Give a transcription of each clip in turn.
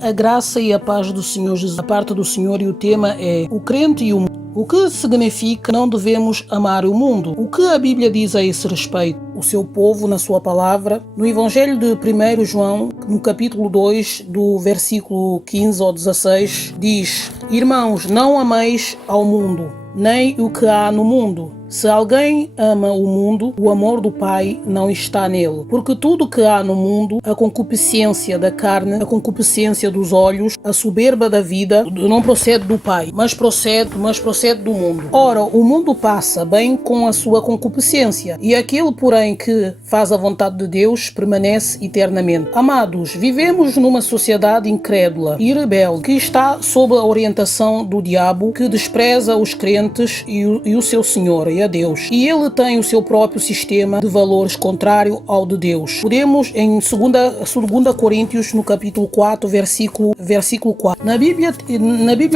A graça e a paz do Senhor Jesus, da parte do Senhor, e o tema é o crente e o mundo. O que significa não devemos amar o mundo? O que a Bíblia diz a esse respeito? O seu povo, na sua palavra, no Evangelho de 1 João, no capítulo 2, do versículo 15 ao 16, diz: Irmãos, não ameis ao mundo, nem o que há no mundo. Se alguém ama o mundo, o amor do Pai não está nele. Porque tudo que há no mundo, a concupiscência da carne, a concupiscência dos olhos, a soberba da vida, não procede do Pai, mas procede do mundo. Ora, o mundo passa bem com a sua concupiscência, e aquele, porém, que faz a vontade de Deus permanece eternamente. Amados, vivemos numa sociedade incrédula e rebelde, que está sob a orientação do diabo, que despreza os crentes e o seu Senhor, a Deus. E ele tem o seu próprio sistema de valores contrário ao de Deus. Podemos, em 2 Coríntios, no capítulo 4, versículo 4. Na Bíblia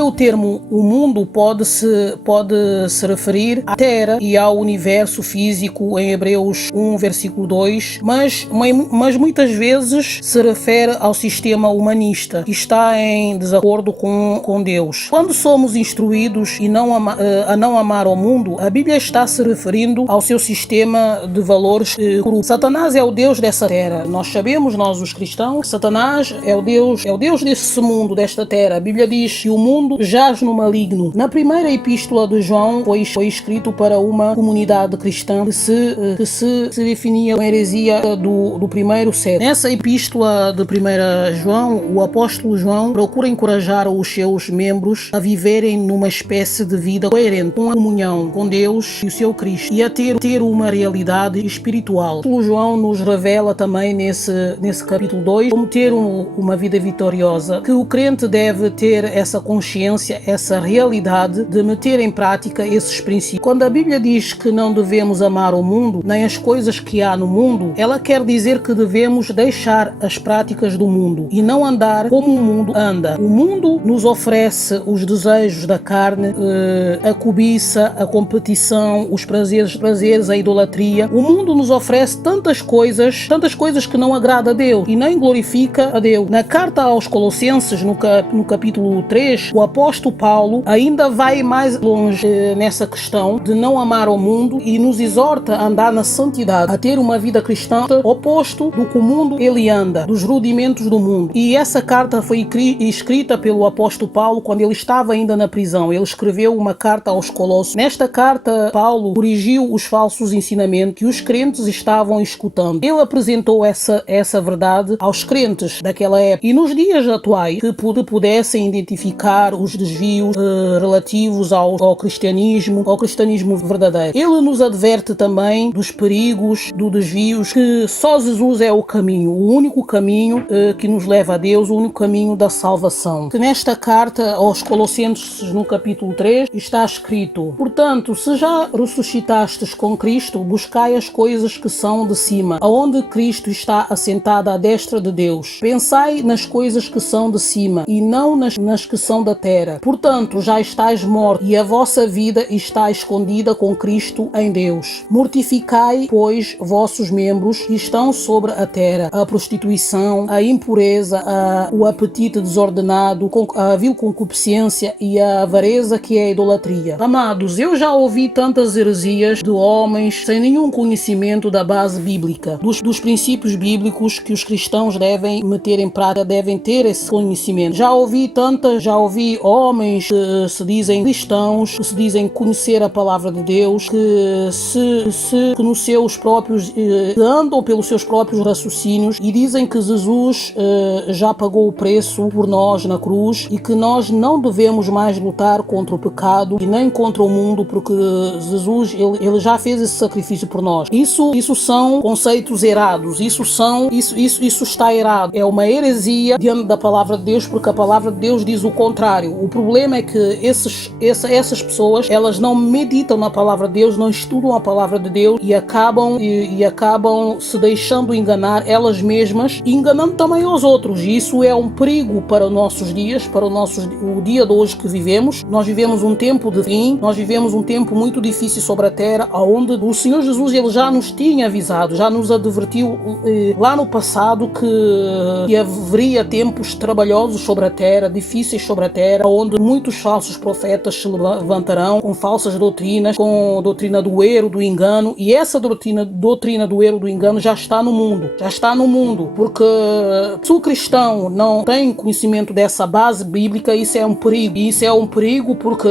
o termo o mundo pode se referir à Terra e ao universo físico em Hebreus 1, versículo 2, mas muitas vezes se refere ao sistema humanista, que está em desacordo com Deus. Quando somos instruídos a não amar ao mundo, a Bíblia está se referindo ao seu sistema de valores cru. Satanás é o Deus dessa terra. Nós sabemos, nós os cristãos, que Satanás é o Deus desse mundo, desta terra. A Bíblia diz que o mundo jaz no maligno. Na primeira epístola de João foi escrito para uma comunidade cristã que se definia com a heresia do primeiro século. Nessa epístola de 1 João, o apóstolo João procura encorajar os seus membros a viverem numa espécie de vida coerente com a comunhão com Deus e o seu Cristo, e a ter uma realidade espiritual. O João nos revela também nesse capítulo 2 como ter uma vida vitoriosa, que o crente deve ter essa consciência, essa realidade de meter em prática esses princípios. Quando a Bíblia diz que não devemos amar o mundo, nem as coisas que há no mundo, ela quer dizer que devemos deixar as práticas do mundo e não andar como o mundo anda. O mundo nos oferece os desejos da carne, a cobiça, a competição, os prazeres, a idolatria. O mundo nos oferece tantas coisas que não agrada a Deus e nem glorifica a Deus. Na carta aos Colossenses, no capítulo 3, o apóstolo Paulo ainda vai mais longe nessa questão de não amar ao mundo e nos exorta a andar na santidade, a ter uma vida cristã oposto do que o mundo ele anda, dos rudimentos do mundo. E essa carta foi escrita pelo apóstolo Paulo quando ele estava ainda na prisão. Ele escreveu uma carta aos Colossos. Nesta carta, Paulo corrigiu os falsos ensinamentos que os crentes estavam escutando. Ele apresentou essa verdade aos crentes daquela época e nos dias atuais que pudessem identificar os desvios relativos ao cristianismo verdadeiro. Ele nos adverte também dos perigos, dos desvios, que só Jesus é o caminho, o único caminho que nos leva a Deus, o único caminho da salvação. Que nesta carta aos Colossenses, no capítulo 3, está escrito: Portanto, se já ressuscitastes com Cristo, buscai as coisas que são de cima, aonde Cristo está assentado à destra de Deus. Pensai nas coisas que são de cima, e não nas que são da terra. Portanto, já estáis mortos, e a vossa vida está escondida com Cristo em Deus. Mortificai, pois, vossos membros que estão sobre a terra, a prostituição, a impureza, o apetite desordenado, a vil concupiscência e a avareza, que é a idolatria. Amados, eu já ouvi tantas heresias de homens sem nenhum conhecimento da base bíblica, dos princípios bíblicos que os cristãos devem meter em prática, devem ter esse conhecimento. Já ouvi homens que se dizem cristãos, que se dizem conhecer a palavra de Deus, que nos seus próprios andam pelos seus próprios raciocínios e dizem que Jesus já pagou o preço por nós na cruz e que nós não devemos mais lutar contra o pecado e nem contra o mundo, porque Jesus ele já fez esse sacrifício por nós. Isso são conceitos errados. Isso está errado. É uma heresia diante da palavra de Deus, porque a palavra de Deus diz o contrário. O problema é que essas pessoas, elas não meditam na palavra de Deus, não estudam a palavra de Deus e acabam se deixando enganar elas mesmas e enganando também aos outros. E isso é um perigo para os nossos dias, o dia de hoje que vivemos. Nós vivemos um tempo de fim, nós vivemos um tempo muito difícil difíceis sobre a terra, onde o Senhor Jesus ele já nos tinha avisado, já nos advertiu lá no passado que haveria tempos trabalhosos sobre a terra, difíceis sobre a terra, onde muitos falsos profetas se levantarão com falsas doutrinas, com a doutrina do erro, do engano, e essa doutrina do erro, do engano já está no mundo, porque se o cristão não tem conhecimento dessa base bíblica, isso é um perigo, porque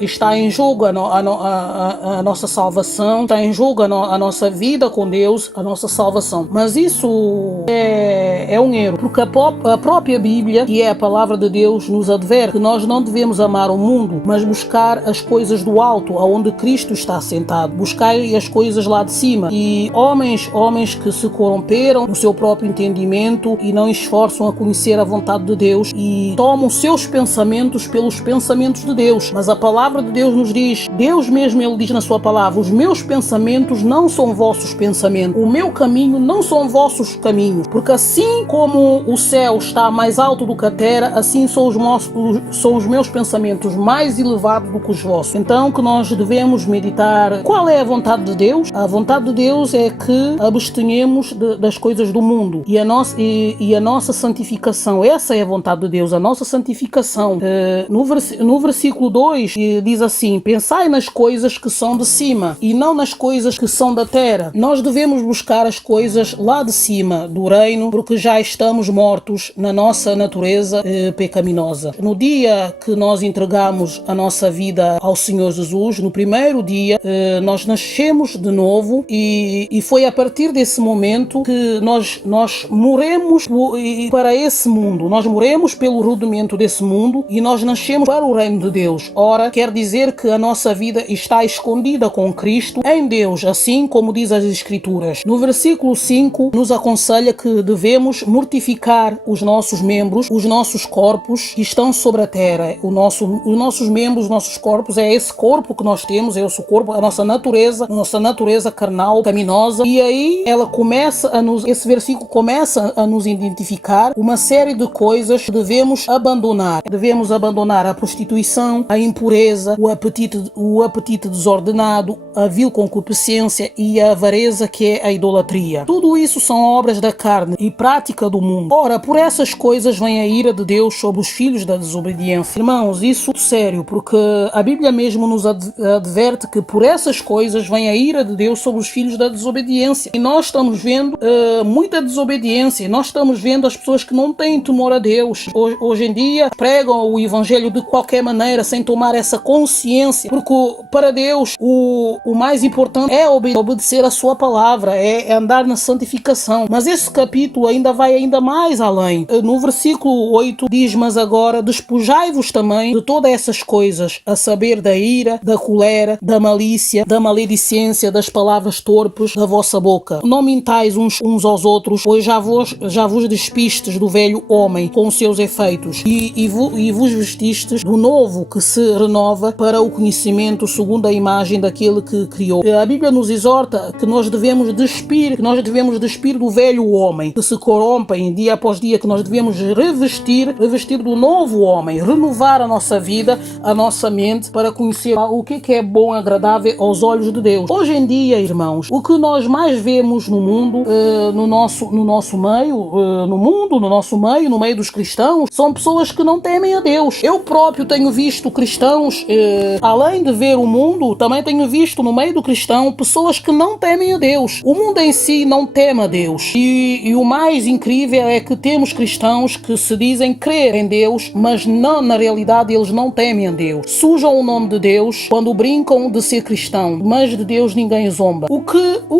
está em jogo a nossa salvação, está em jogo a nossa vida com Deus, a nossa salvação. Mas isso é um erro, porque a própria Bíblia, que é a palavra de Deus, nos adverte que nós não devemos amar o mundo, mas buscar as coisas do alto, aonde Cristo está sentado, buscar as coisas lá de cima. E homens que se corromperam no seu próprio entendimento e não esforçam a conhecer a vontade de Deus e tomam seus pensamentos pelos pensamentos de Deus. Mas a palavra de Deus nos diz, Deus mesmo ele diz na sua palavra, os meus pensamentos não são vossos pensamentos, o meu caminho não são vossos caminhos, porque assim como o céu está mais alto do que a terra, assim são os meus pensamentos mais elevados do que os vossos. Então que nós devemos meditar qual é a vontade de Deus. A vontade de Deus é que abstenhemos das coisas do mundo e a nossa santificação, essa é a vontade de Deus, a nossa santificação. No versículo 2 diz assim, pensai nas coisas que são de cima e não nas coisas que são da terra. Nós devemos buscar as coisas lá de cima do reino, porque já estamos mortos na nossa natureza pecaminosa. No dia que nós entregamos a nossa vida ao Senhor Jesus, no primeiro dia, nós nascemos de novo e foi a partir desse momento que nós morremos para esse mundo. Nós morremos pelo rudimento desse mundo e nós nascemos para o reino de Deus. Ora, quer dizer que a nossa vida está escondida com Cristo em Deus, assim como diz as Escrituras. No versículo 5 nos aconselha que devemos mortificar os nossos membros, os nossos corpos que estão sobre a terra. Os nossos membros, os nossos corpos, é esse corpo que nós temos, é esse corpo, a nossa natureza carnal, pecaminosa. E aí esse versículo começa a nos identificar uma série de coisas que devemos abandonar. Devemos abandonar a prostituição, a impureza, o apetite desordenado, a vil concupiscência e a avareza, que é a idolatria. Tudo isso são obras da carne e prática do mundo. Ora, por essas coisas vem a ira de Deus sobre os filhos da desobediência. Irmãos, isso é sério, porque a Bíblia mesmo nos adverte que por essas coisas vem a ira de Deus sobre os filhos da desobediência. E nós estamos vendo muita desobediência. Nós estamos vendo as pessoas que não têm temor a Deus. Hoje em dia pregam o evangelho de qualquer maneira, sem tomar essa consciência, porque para Deus o mais importante é obedecer a sua palavra, é andar na santificação. Mas esse capítulo vai ainda mais além. No versículo 8 diz, mas agora despojai-vos também de todas essas coisas, a saber da ira, da colera, da malícia, da maledicência, das palavras torpes da vossa boca. Não mintais uns aos outros, pois já vos despistes do velho homem com os seus efeitos e vos vestistes do novo que se renova para o conhecimento segundo a imagem daquele que criou. A Bíblia nos exorta que nós devemos despir do velho homem que se corrompem dia após dia, que nós devemos revestir do novo homem, renovar a nossa vida, a nossa mente, para conhecer o que é bom e agradável aos olhos de Deus. Hoje em dia, irmãos, o que nós mais vemos no mundo, no nosso meio, no meio dos cristãos, são pessoas que não temem a Deus. Eu próprio tenho visto cristãos, além de ver o mundo, também tenho visto no meio do cristão pessoas que não temem a Deus. O mundo em si não teme a Deus. E o mais incrível é que temos cristãos que se dizem crer em Deus, mas não, na realidade eles não temem a Deus. Sujam o nome de Deus quando brincam de ser cristão, mas de Deus ninguém zomba. O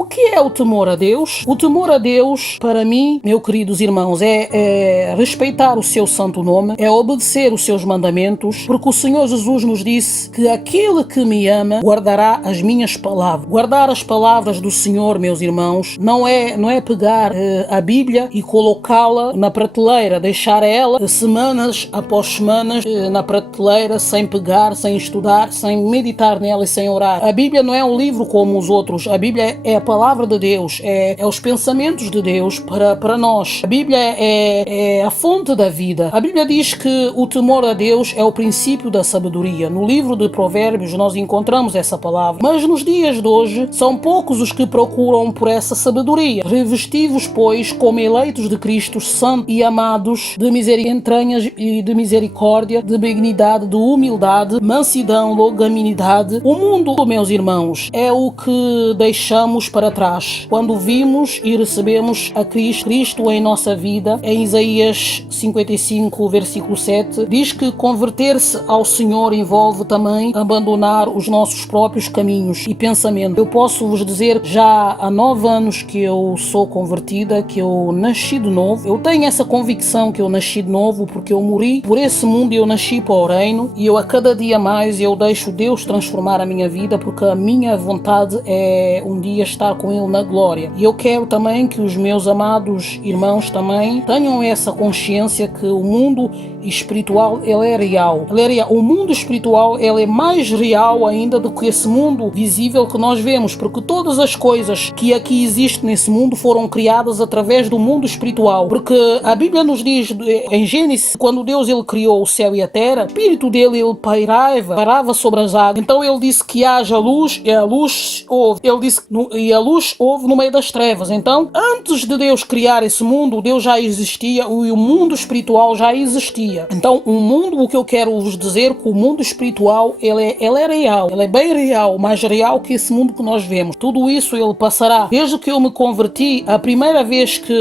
que é o temor a Deus? O temor a Deus, para mim, meus queridos irmãos, é respeitar o seu santo nome, é obedecer os seus mandamentos, porque o Senhor Jesus nos disse que aquele que me ama guardará as minhas palavras. Guardar as palavras do Senhor, meus irmãos, não é pegar a Bíblia e colocá-la na prateleira, deixar ela semanas após semanas na prateleira, sem pegar, sem estudar, sem meditar nela e sem orar. A Bíblia não é um livro como os outros. A Bíblia é a palavra de Deus, é os pensamentos de Deus para nós. A Bíblia é a fonte da vida. A Bíblia diz que o temor a Deus é o princípio da sabedoria. No livro de Provérbios nós encontramos essa palavra. Mas nos dias de hoje, são poucos os que procuram por essa sabedoria. Revesti-vos, pois, como eleitos de Cristo, santos e amados, de entranhas e de misericórdia, de benignidade, de humildade, mansidão, longanimidade. O mundo, meus irmãos, é o que deixamos para trás quando vimos e recebemos a Cristo em nossa vida. Em Isaías 55, versículo 7, diz que converter-se ao Senhor envolve também abandonar os nossos próprios caminhos e pensamentos. Eu posso vos dizer, já há 9 anos que eu sou convertida, que eu nasci de novo. Eu tenho essa convicção que eu nasci de novo, porque eu morri por esse mundo e eu nasci para o reino, e eu a cada dia mais eu deixo Deus transformar a minha vida, porque a minha vontade é um dia estar com Ele na glória. E eu quero também que os meus amados irmãos também tenham essa consciência que o mundo espiritual, ele é real. O mundo espiritual, ele é mais real ainda do que esse mundo visível que nós vemos, porque todas as coisas que aqui existem nesse mundo foram criadas através do mundo espiritual, porque a Bíblia nos diz em Gênesis, quando Deus ele criou o céu e a terra, o espírito dele ele pairava sobre as águas. Então ele disse que haja luz, e a luz houve. Ele disse e a luz houve no meio das trevas. Então, antes de Deus criar esse mundo, Deus já existia e o mundo espiritual já existia. Então, o que eu quero vos dizer, que o mundo espiritual, ele é real, ele é bem real, mais real que esse mundo que nós vemos. Tudo isso ele passará. Desde que eu me converti, a primeira vez que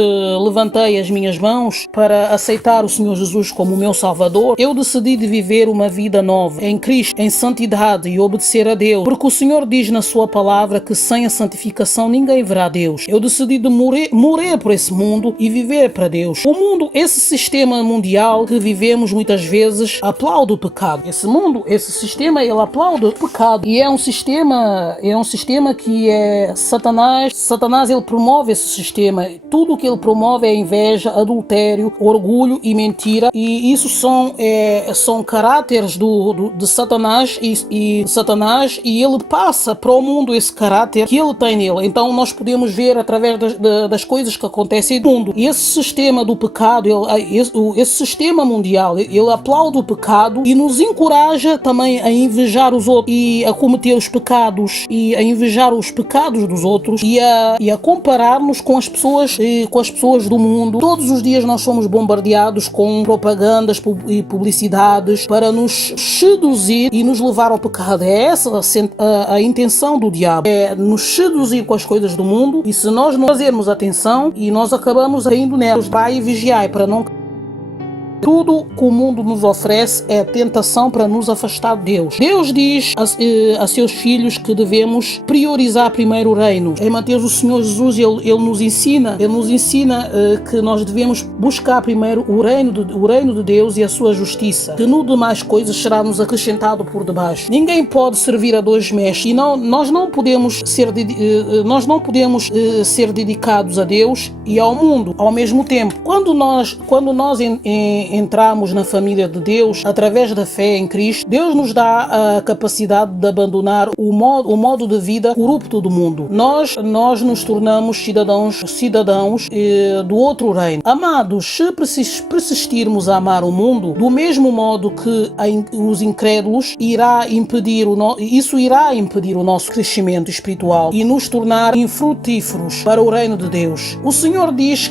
levantei as minhas mãos para aceitar o Senhor Jesus como meu Salvador, eu decidi de viver uma vida nova, em Cristo, em santidade e obedecer a Deus, porque o Senhor diz na sua palavra que sem a santificação ninguém verá Deus. Eu decidi de morrer por esse mundo e viver para Deus. O mundo, esse sistema mundial que vivemos muitas vezes, aplaude o pecado. Esse sistema, ele aplaude o pecado. E é um sistema que é Satanás ele promove esse sistema. Tudo o que ele promove é inveja, adultério, orgulho e mentira. E isso são caráteres de Satanás e ele passa para o mundo esse caráter que ele tem nele. Então nós podemos ver através das coisas que acontecem no mundo. E esse sistema do pecado, esse sistema mundial, ele aplaude o pecado e nos encoraja também a invejar os outros e a cometer os pecados e a invejar os pecados dos outros e a comparar-nos com as pessoas do mundo. Todos os dias nós somos bombardeados com propagandas e publicidades para nos seduzir e nos levar ao pecado. É essa a intenção do diabo, é nos seduzir com as coisas do mundo, e se nós não fazermos atenção, e nós acabamos caindo nelas. Vai e vigiai para não... Tudo que o mundo nos oferece é tentação para nos afastar de Deus. Deus diz a seus filhos que devemos priorizar primeiro o reino. Em Mateus, o Senhor Jesus ele nos ensina que nós devemos buscar primeiro o reino de Deus e a sua justiça, que no demais coisas será nos acrescentado por debaixo. Ninguém pode servir a dois mestres, e nós não podemos ser dedicados a Deus e ao mundo ao mesmo tempo. Quando nós entramos na família de Deus através da fé em Cristo, Deus nos dá a capacidade de abandonar o modo de vida corrupto do mundo. Nós nos tornamos cidadãos do outro reino. Amados, se persistirmos a amar o mundo do mesmo modo que os incrédulos, isso irá impedir o nosso crescimento espiritual e nos tornar infrutíferos para o reino de Deus. O Senhor diz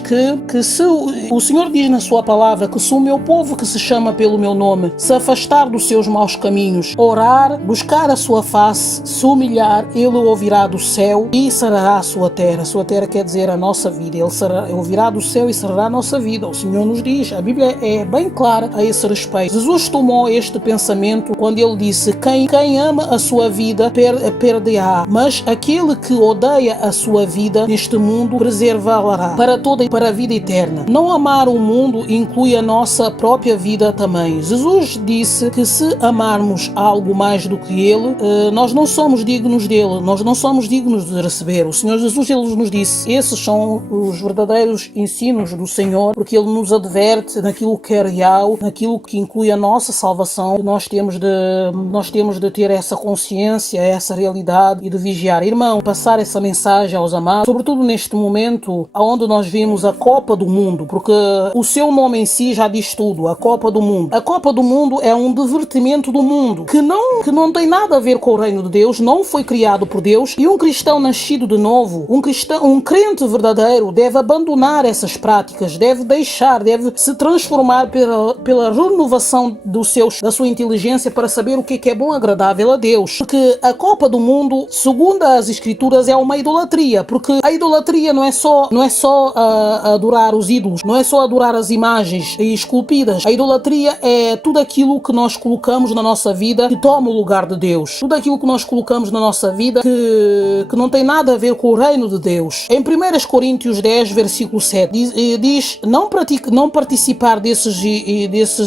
o Senhor diz na sua palavra que se o meu povo que se chama pelo meu nome se afastar dos seus maus caminhos, orar, buscar a sua face, se humilhar, ele ouvirá do céu e sarará a sua terra. A sua terra quer dizer a nossa vida. Ele ouvirá do céu e sarará a nossa vida. O Senhor nos diz, a Bíblia é bem clara a esse respeito. Jesus tomou este pensamento quando ele disse: quem ama a sua vida perderá, mas aquele que odeia a sua vida neste mundo preservá-la para a vida eterna. Não amar o mundo inclui a nossa própria vida também. Jesus disse que se amarmos algo mais do que Ele, nós não somos dignos dele, nós não somos dignos de receber. O Senhor Jesus ele nos disse, esses são os verdadeiros ensinos do Senhor, porque Ele nos adverte naquilo que é real, naquilo que inclui a nossa salvação. Nós temos de ter essa consciência, essa realidade e de vigiar. Irmão, passar essa mensagem aos amados, sobretudo neste momento onde nós vimos a Copa do Mundo, porque o seu nome em si já diz diz tudo, a Copa do Mundo. A Copa do Mundo é um divertimento do mundo, que não tem nada a ver com o reino de Deus, não foi criado por Deus, e um cristão nascido de novo, um crente verdadeiro deve abandonar essas práticas, deve se transformar pela renovação da sua inteligência para saber o que é bom e agradável a Deus. Porque a Copa do Mundo, segundo as Escrituras, é uma idolatria, porque a idolatria não é só adorar os ídolos, não é só adorar as imagens esculpidas. A idolatria é tudo aquilo que nós colocamos na nossa vida que toma o lugar de Deus. Tudo aquilo que nós colocamos na nossa vida que não tem nada a ver com o reino de Deus. Em 1 Coríntios 10, versículo 7, diz não participar desses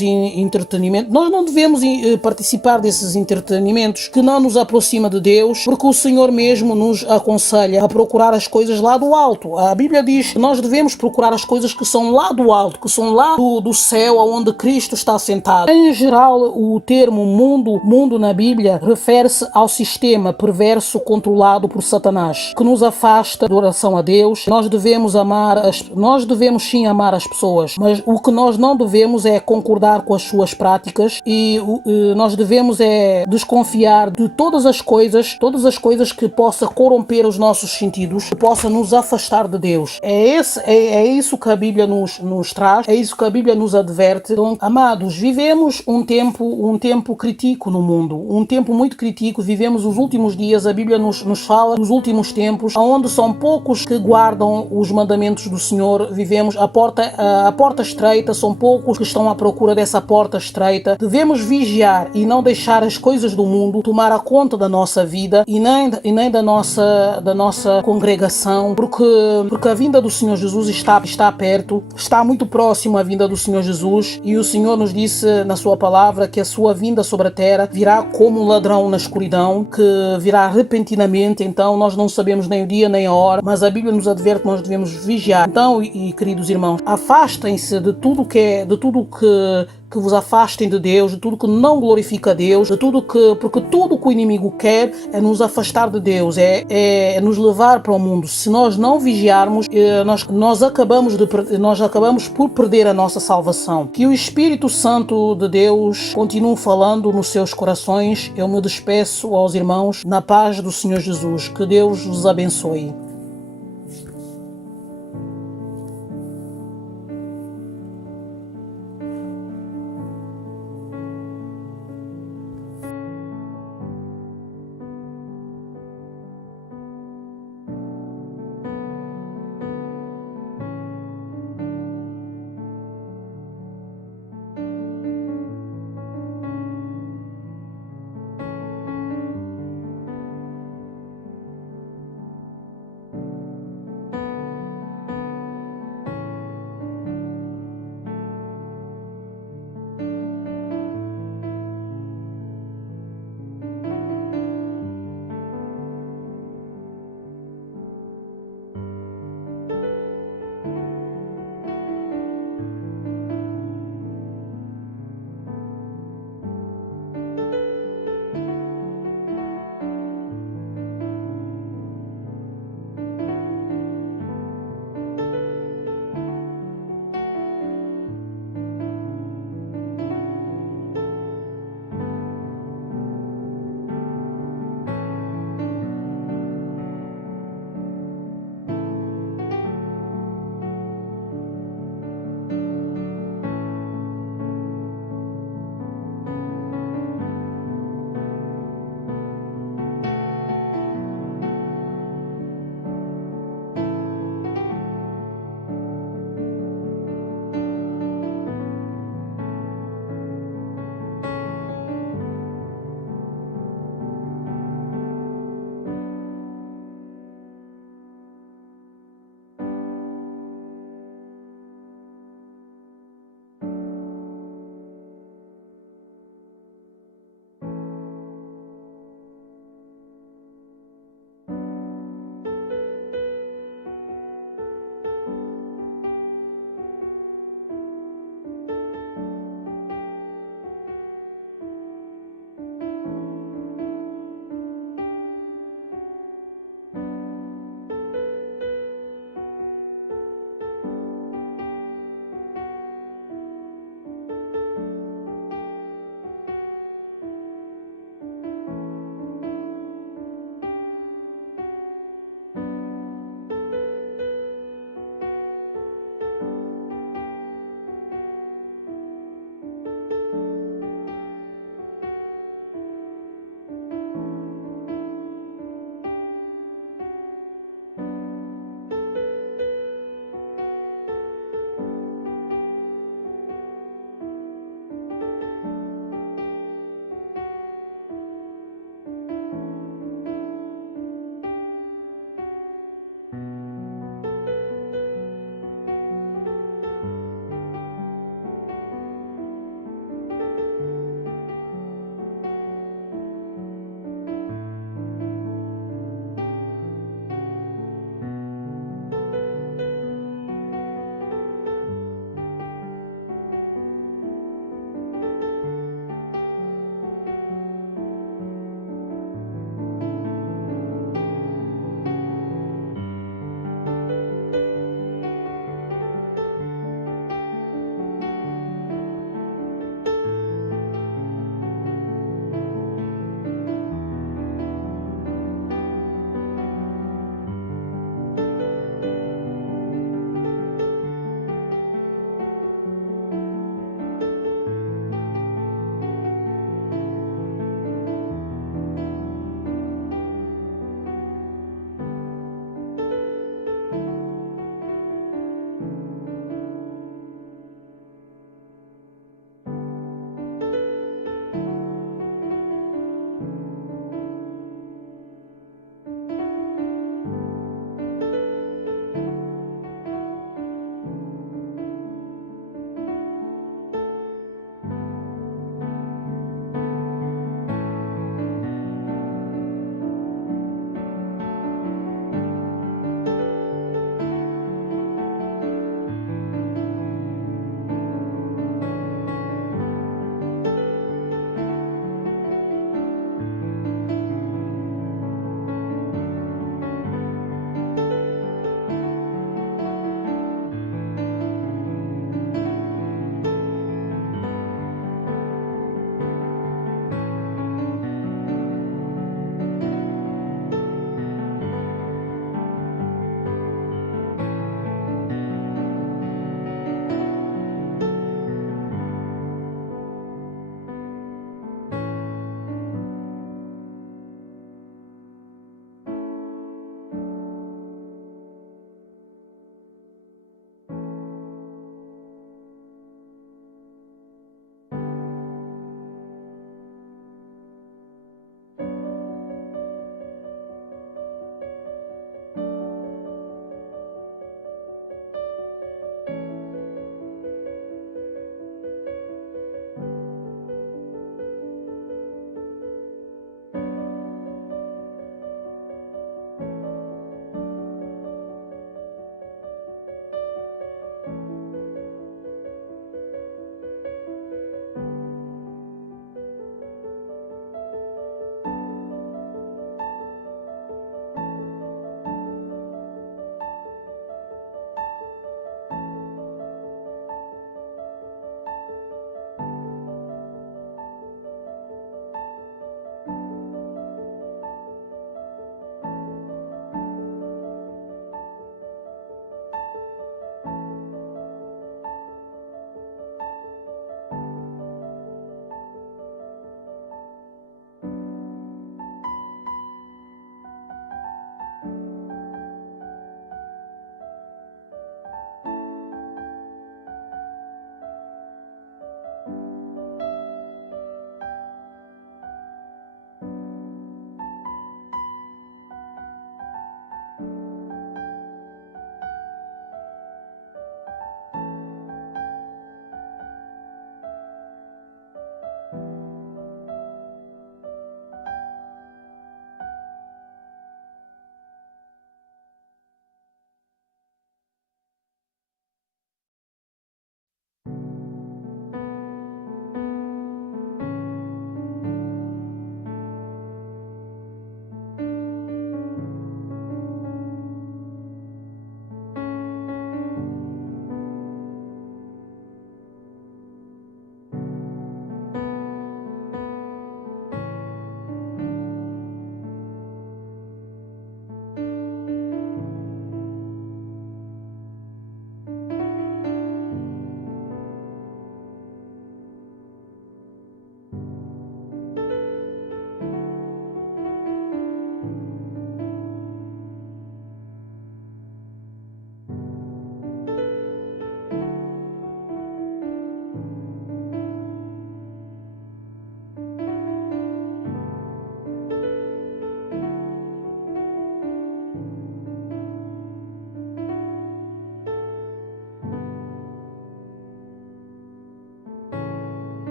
entretenimentos. Nós não devemos participar desses entretenimentos que não nos aproxima de Deus, porque o Senhor mesmo nos aconselha a procurar as coisas lá do alto. A Bíblia diz que nós devemos procurar as coisas que são lá do alto, que são lá do céu, onde Cristo está sentado. Em geral, o termo mundo na Bíblia refere-se ao sistema perverso controlado por Satanás, que nos afasta da oração a Deus. Nós devemos sim amar as pessoas, mas o que nós não devemos é concordar com as suas práticas, e nós devemos desconfiar de todas as coisas que possa corromper os nossos sentidos, que possa nos afastar de Deus. É isso que a Bíblia nos traz, é isso que a Bíblia nos adverte. Então, amados, vivemos um tempo crítico no mundo, um tempo muito crítico. Vivemos os últimos dias, a Bíblia nos fala dos últimos tempos, onde são poucos que guardam os mandamentos do Senhor. Vivemos a porta estreita, são poucos que estão à procura dessa porta estreita. Devemos vigiar e não deixar as coisas do mundo tomar a conta da nossa vida e nem da nossa congregação, porque a vinda do Senhor Jesus está perto, está muito próximo a vinda do Senhor Jesus, e o Senhor nos disse na sua palavra que a sua vinda sobre a terra virá como um ladrão na escuridão, que virá repentinamente. Então nós não sabemos nem o dia nem a hora, mas a Bíblia nos adverte que nós devemos vigiar. Então, queridos irmãos, afastem-se de tudo que vos afastem de Deus, de tudo que não glorifica a Deus, porque tudo que o inimigo quer é nos afastar de Deus, é nos levar para o mundo. Se nós não vigiarmos, nós acabamos por perder a nossa salvação. Que o Espírito Santo de Deus continue falando nos seus corações. Eu me despeço aos irmãos na paz do Senhor Jesus. Que Deus os abençoe.